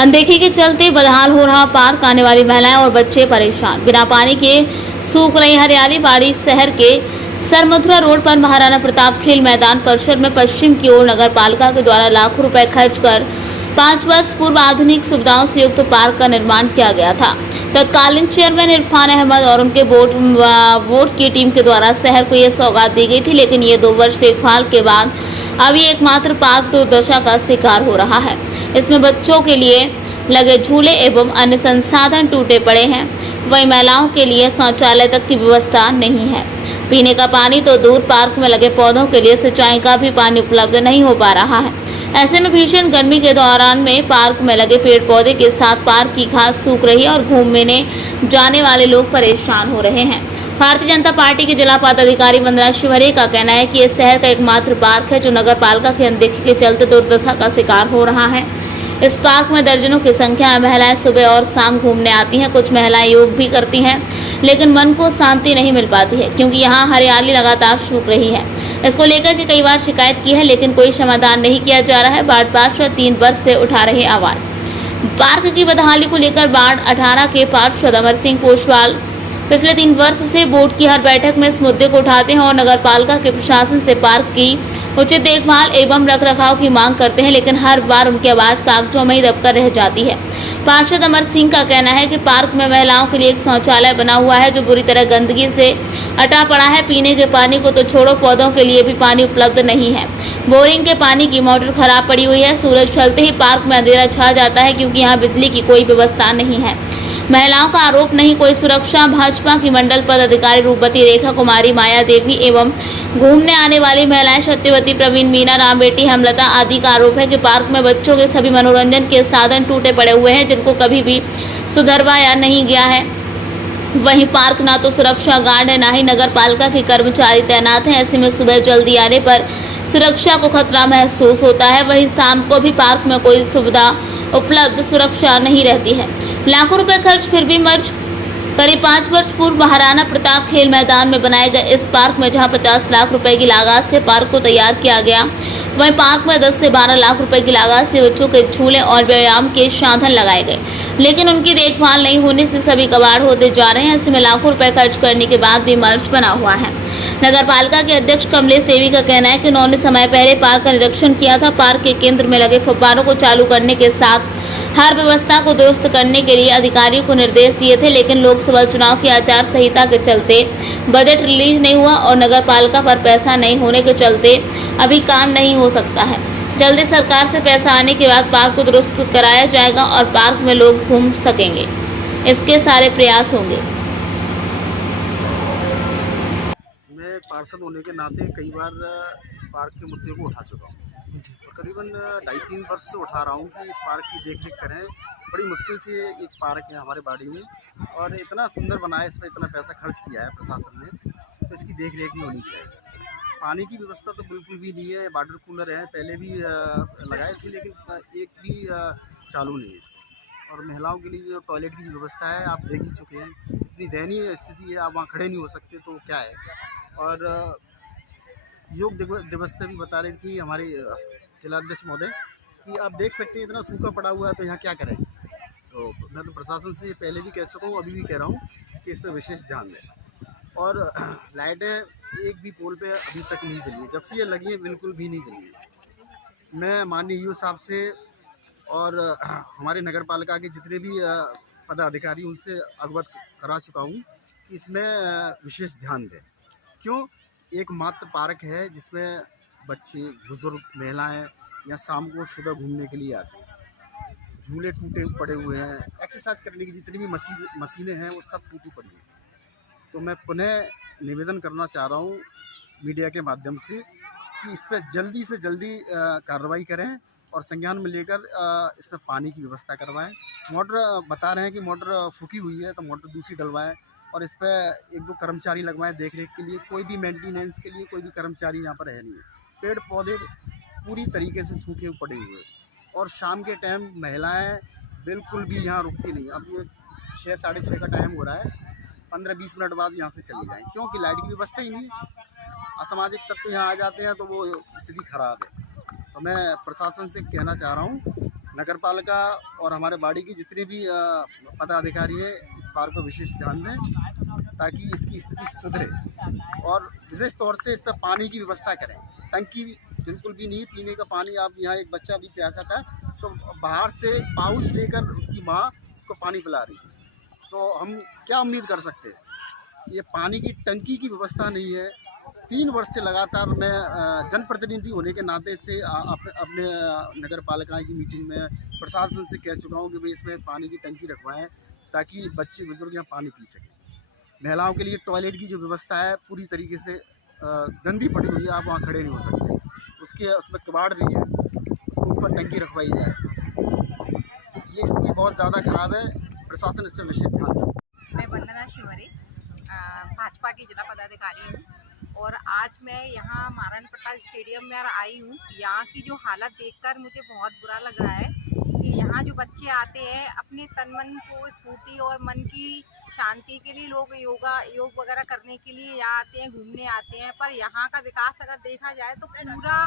अनदेखी के चलते बदहाल हो रहा पार्क, आने वाली महिलाएं और बच्चे परेशान। बिना पानी के सूख रही हरियाली बाड़ी। शहर के सरमथुरा रोड पर महाराणा प्रताप खेल मैदान परिसर में पश्चिम की ओर नगर पालिका के द्वारा लाखों रुपए खर्च कर 5 वर्ष पूर्व आधुनिक सुविधाओं से युक्त पार्क का निर्माण किया गया था। तत्कालीन चेयरमैन इरफान अहमद और उनके बोर्ड की टीम के द्वारा शहर को यह सौगात दी गई थी, लेकिन ये 2 वर्ष देखभाल के बाद अभी एकमात्र पार्क दुर्दशा का शिकार हो रहा है। इसमें बच्चों के लिए लगे झूले एवं अन्य संसाधन टूटे पड़े हैं। वहीं महिलाओं के लिए शौचालय तक की व्यवस्था नहीं है। पीने का पानी तो दूर, पार्क में लगे पौधों के लिए सिंचाई का भी पानी उपलब्ध नहीं हो पा रहा है। ऐसे में भीषण गर्मी के दौरान में पार्क में लगे पेड़ पौधे के साथ पार्क की घास सूख रही है और घूमने जाने वाले लोग परेशान हो रहे हैं। भारतीय जनता पार्टी के जिला पदाधिकारी वंदना शिवहरे का कहना है कि यह शहर का एकमात्र पार्क है जो नगर पालिका की अनदेखी के चलते दुर्दशा का शिकार हो रहा है। इस पार्क में दर्जनों की संख्या में महिलाएं सुबह और शाम घूमने आती हैं। कुछ महिलाएं योग भी करती हैं, लेकिन मन को शांति नहीं मिल पाती है क्योंकि यहाँ हरियाली लगातार सूख रही है। इसको लेकर के कई बार शिकायत की है, लेकिन कोई समाधान नहीं किया जा रहा है। वार्ड पार्षद 3 वर्ष से उठा रहे आवाज। पार्क की बदहाली को लेकर वार्ड 18 के पार्षद अमर सिंह पोशवाल पिछले 3 वर्ष से बोर्ड की हर बैठक में इस मुद्दे को उठाते हैं और नगर पालिका के प्रशासन से पार्क की उचित देखभाल एवं रखरखाव की मांग करते हैं, लेकिन हर बार उनकी आवाज कागजों में ही दबकर रह जाती है। पार्षद अमर सिंह का कहना है कि पार्क में महिलाओं के लिए एक शौचालय बना हुआ है जो बुरी तरह गंदगी से अटा पड़ा है। पीने के पानी को तो छोड़ो, पौधों के लिए भी पानी उपलब्ध नहीं है। बोरिंग के पानी की मोटर खराब पड़ी हुई है। सूरज ढलते ही पार्क में अंधेरा छा जाता है क्योंकि यहाँ बिजली की कोई व्यवस्था नहीं है। महिलाओं का आरोप नहीं कोई सुरक्षा। भाजपा की मंडल पदाधिकारी रूपवती, रेखा कुमारी, माया देवी एवं घूमने आने वाली महिलाएं सत्यवती, प्रवीण, मीना, राम बेटी, हेमलता आदि का आरोप है कि पार्क में बच्चों के सभी मनोरंजन के साधन टूटे पड़े हुए हैं जिनको कभी भी सुधरवाया नहीं गया है। वहीं पार्क ना तो सुरक्षा गार्ड है, ना ही नगर पालिका के कर्मचारी तैनात हैं। ऐसे में सुबह जल्दी आने पर सुरक्षा को खतरा महसूस होता है। वहीं शाम को भी पार्क में कोई सुविधा उपलब्ध सुरक्षा नहीं रहती है। लाखों रुपए खर्च फिर भी मर्ज। करीब 5 वर्ष पूर्व महाराणा प्रताप खेल मैदान में बनाए गए इस पार्क में जहां 50 लाख रुपए की लागत से पार्क को तैयार किया गया, वहीं पार्क में 10 से 12 लाख रुपए की लागत से बच्चों के झूले और व्यायाम के साधन लगाए गए, लेकिन उनकी देखभाल नहीं होने से सभी कबाड़ होते जा रहे हैं। ऐसे में लाखों रुपए खर्च करने के बाद भी मर्ज बना हुआ है। नगर पालिका के अध्यक्ष कमलेश देवी का कहना है कि उन्होंने समय पहले पार्क का निरीक्षण किया था। पार्क के केंद्र में लगे फव्वारों को चालू करने के साथ हर व्यवस्था को दुरुस्त करने के लिए अधिकारियों को निर्देश दिए थे, लेकिन लोकसभा चुनाव की आचार संहिता के चलते बजट रिलीज नहीं हुआ और नगर पालिका पर पैसा नहीं होने के चलते अभी काम नहीं हो सकता है। जल्दी सरकार से पैसा आने के बाद पार्क को दुरुस्त कराया जाएगा और पार्क में लोग घूम सकेंगे। इसके सारे प्रयास होंगे। मैं पार्षद होने के नाते कई बार इस पार्क के मुद्दे को उठा चुका हूँ और करीबन 2.5-3 वर्ष से उठा रहा हूँ कि इस पार्क की देखरेख करें। बड़ी मुश्किल से एक पार्क है हमारे बाड़ी में और इतना सुंदर बनाया, इसमें इतना पैसा खर्च किया है प्रशासन ने, तो इसकी देखरेख भी होनी चाहिए। पानी की व्यवस्था तो बिल्कुल भी नहीं है। वाटर कूलर है, पहले भी लगाए थे, लेकिन एक भी चालू नहीं है। और महिलाओं के लिए जो टॉयलेट की व्यवस्था है आप देख ही चुके हैं, इतनी दयनीय स्थिति है, आप वहाँ खड़े नहीं हो सकते, तो क्या है। और योग दिवस पे भी बता रही थी हमारी जिलाध्यक्ष महोदय कि आप देख सकते हैं इतना सूखा पड़ा हुआ है, तो यहाँ क्या करें। तो मैं तो प्रशासन से पहले भी कह चुका हूँ, अभी भी कह रहा हूँ कि इस पर विशेष ध्यान दें। और लाइटें एक भी पोल पे अभी तक नहीं जली है, जब से ये लगी है बिल्कुल भी नहीं जली है। मैं माननीय ईओ साहब से और हमारे नगर पालिका के जितने भी पदाधिकारी उनसे अवगत करा चुका हूँ कि इसमें विशेष ध्यान दें। क्यों, एकमात्र पार्क है जिसमें बच्चे, बुजुर्ग, महिलाएं या शाम को सुबह घूमने के लिए आते हैं। झूले टूटे पड़े हुए हैं, एक्सरसाइज करने की जितनी भी मशीनें हैं वो सब टूटी पड़ी हैं। तो मैं पुनः निवेदन करना चाह रहा हूँ मीडिया के माध्यम से कि इस पर जल्दी से जल्दी कार्रवाई करें और संज्ञान में लेकर इसमें पानी की व्यवस्था करवाएं। मोटर बता रहे हैं कि मोटर फूकी हुई है, तो मोटर दूसरी डलवाएं और इस पर 1-2 कर्मचारी लगवाएं देखरेख के लिए। कोई भी मेंटेनेंस के लिए कोई भी कर्मचारी यहाँ पर है नहीं है। पेड़ पौधे पूरी तरीके से सूखे पड़े हुए और शाम के टाइम महिलाएं बिल्कुल भी यहाँ रुकती नहीं। अब ये 6, 6:30 का टाइम हो रहा है, 15-20 मिनट बाद यहाँ से चली जाएँ, क्योंकि लाइट की व्यवस्था ही नहीं है। असामाजिक तत्व यहाँ आ जाते हैं तो वो स्थिति खराब है। तो मैं प्रशासन से कहना चाह रहा हूँ नगरपालिका और हमारे बाड़ी की जितने भी पदाधिकारी हैं इस पार्क पर विशेष ध्यान दें ताकि इसकी स्थिति सुधरे और विशेष तौर से इस पर पानी की व्यवस्था करें। टंकी बिल्कुल भी नहीं, पीने का पानी। आप यहाँ एक बच्चा भी प्यासा था तो बाहर से पाउच लेकर उसकी माँ उसको पानी पिला रही थी। तो हम क्या उम्मीद कर सकते हैं, ये पानी की टंकी की व्यवस्था नहीं है। 3 वर्ष से लगातार मैं जनप्रतिनिधि होने के नाते से अपने नगर पालिका की मीटिंग में प्रशासन से कह चुका हूँ कि भाई इसमें पानी की टंकी रखवाएं ताकि बच्चे बुजुर्ग यहाँ पानी पी सकें। महिलाओं के लिए टॉयलेट की जो व्यवस्था है पूरी तरीके से गंदी पड़ी हुई है, आप वहाँ खड़े नहीं हो सकते। उसमें कबाड़ नहीं है, उसके ऊपर टंकी रखवाई जाए। ये स्थिति बहुत ज़्यादा खराब है, प्रशासन इस पर विशेष ध्यान दें। मैं वंदना शिवरे भाजपा की जिला पदाधिकारी हूँ और आज मैं यहाँ महाराणा प्रताप स्टेडियम में आई हूँ। यहाँ की जो हालत देखकर मुझे बहुत बुरा लग रहा है कि यहाँ जो बच्चे आते हैं अपने तन मन को स्फूर्ति और मन की शांति के लिए लोग योग वगैरह करने के लिए यहाँ आते हैं, घूमने आते हैं। पर यहाँ का विकास अगर देखा जाए तो पूरा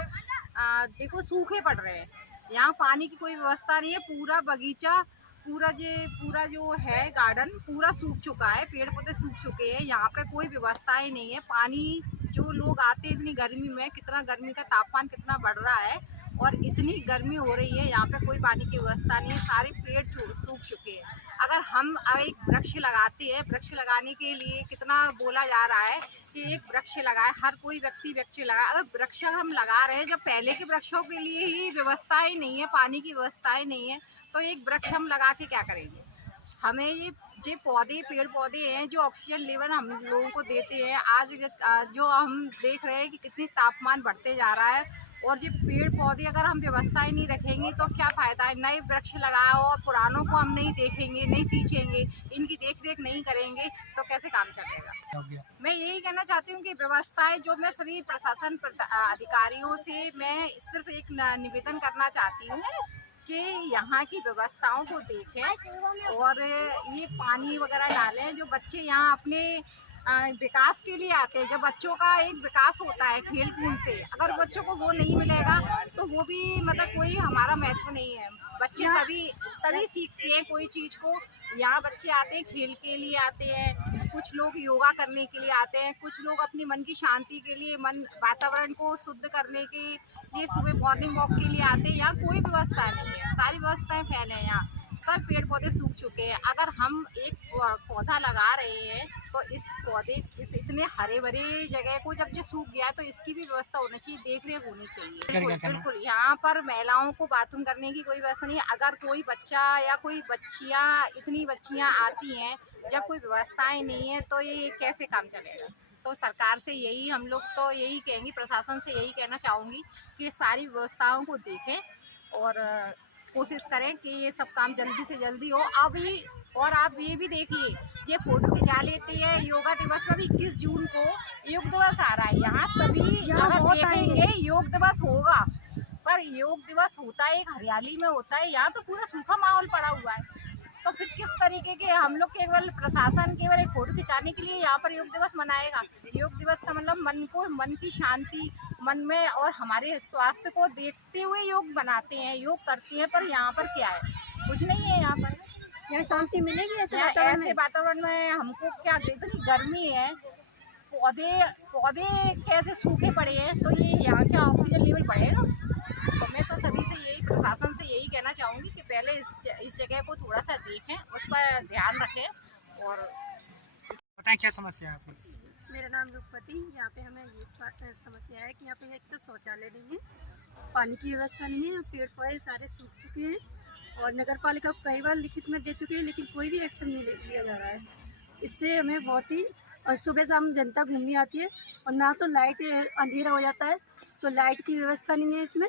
देखो सूखे पड़ रहे हैं। यहाँ पानी की कोई व्यवस्था नहीं है। पूरा बगीचा पूरा जो है गार्डन पूरा सूख चुका है, पेड़ पौधे सूख चुके हैं। यहाँ पे कोई व्यवस्था ही नहीं है। पानी जो लोग आते हैं इतनी गर्मी में, कितना गर्मी का तापमान कितना बढ़ रहा है और इतनी गर्मी हो रही है, यहाँ पे कोई पानी की व्यवस्था नहीं है। सारे पेड़ सूख चुके हैं। अगर हम एक वृक्ष लगाते हैं, वृक्ष लगाने के लिए कितना बोला जा रहा है कि एक वृक्ष लगाए, हर कोई व्यक्ति वृक्ष लगाए। अगर वृक्ष हम लगा रहे हैं, जब पहले के वृक्षों के लिए ही व्यवस्था ही नहीं है, पानी की व्यवस्था ही नहीं है, तो एक वृक्ष हम लगा के क्या करेंगे। हमें ये पेड़ पौधे हैं जो ऑक्सीजन लेवल हम लोगों को देते हैं। आज जो हम देख रहे हैं कि कितनी तापमान बढ़ते जा रहा है और ये पेड़ पौधे अगर हम व्यवस्था ही नहीं रखेंगे तो क्या फ़ायदा है। नए वृक्ष लगाओ और पुरानों को हम नहीं देखेंगे, नहीं सींचेंगे, इनकी देख रेख नहीं करेंगे तो कैसे काम चलेगा। मैं यही कहना चाहती हूँ कि व्यवस्थाएं जो मैं सभी प्रशासन अधिकारियों से मैं सिर्फ एक निवेदन करना चाहती हूँ कि यहाँ की व्यवस्थाओं को देखें और ये पानी वगैरह डालें। जो बच्चे यहाँ अपने विकास के लिए आते हैं, जब बच्चों का एक विकास होता है खेल कूद से, अगर बच्चों को वो नहीं मिलेगा तो वो भी मतलब कोई हमारा महत्व नहीं है। बच्चे तभी सीखते हैं कोई चीज़ को। यहाँ बच्चे आते हैं खेल के लिए आते हैं, कुछ लोग योगा करने के लिए आते हैं, कुछ लोग अपनी मन की शांति के लिए, वातावरण को शुद्ध करने के लिए सुबह मॉर्निंग वॉक के लिए आते हैं। यहाँ कोई व्यवस्था नहीं है, सारी व्यवस्थाएं फैले हैं। यहाँ सब पेड़ पौधे सूख चुके हैं। अगर हम एक पौधा लगा रहे हैं तो इस इतने हरे भरे जगह को जब ये सूख गया तो इसकी भी व्यवस्था होनी चाहिए, देख रेख होनी चाहिए। बिल्कुल यहाँ पर महिलाओं को बाथरूम करने की कोई व्यवस्था नहीं है। अगर कोई बच्चा या कोई इतनी बच्चियाँ आती हैं, जब कोई व्यवस्थाएं नहीं है तो ये कैसे काम चलेगा। तो सरकार से यही हम लोग तो यही कहेंगे, प्रशासन से यही कहना चाहूँगी कि सारी व्यवस्थाओं को देखें और कोशिश करें कि ये सब काम जल्दी से जल्दी हो। और आप ये भी देखिए, ये फोटो खिंचा लेते हैं। योगा दिवस का भी 21 जून को योग दिवस आ रहा है। यहाँ सभी अगर देखेंगे योग दिवस होगा, पर योग दिवस होता है एक हरियाली में होता है, यहाँ तो पूरा सूखा माहौल पड़ा हुआ है। तो फिर किस तरीके के हम लोग केवल प्रशासन केवल एक फोटो खिंचाने के लिए यहाँ पर योग दिवस मनाएगा। योग दिवस का मतलब मन की शांति मन में और हमारे स्वास्थ्य को देखते हुए योग बनाते हैं, योग करते हैं। पर यहाँ पर क्या है, कुछ नहीं है। यहाँ शांति मिलेगी ऐसे वातावरण में। हमको क्या, इतनी गर्मी है, पौधे कैसे सूखे पड़े हैं, तो ये यहाँ क्या ऑक्सीजन लेवल बढ़ेगा। तो मैं तो सभी से यही, प्रशासन से यही कहना चाहूँगी कि पहले इस जगह को थोड़ा सा देखें, उस पर ध्यान रखें। और बताएं क्या समस्या है आपकी। मेरा नाम रूपवती। यहाँ पे हमें ये समस्या है कि यहाँ पे एक तो शौचालय नहीं है, पानी की व्यवस्था नहीं है, यहाँ पेड़ पौधे सारे सूख चुके हैं और नगर पालिका को कई बार लिखित में दे चुके हैं लेकिन कोई भी एक्शन नहीं लिया जा रहा है। इससे हमें बहुत ही, और सुबह शाम जनता घूमने आती है और ना तो लाइट, अंधेरा हो जाता है तो लाइट की व्यवस्था नहीं है इसमें।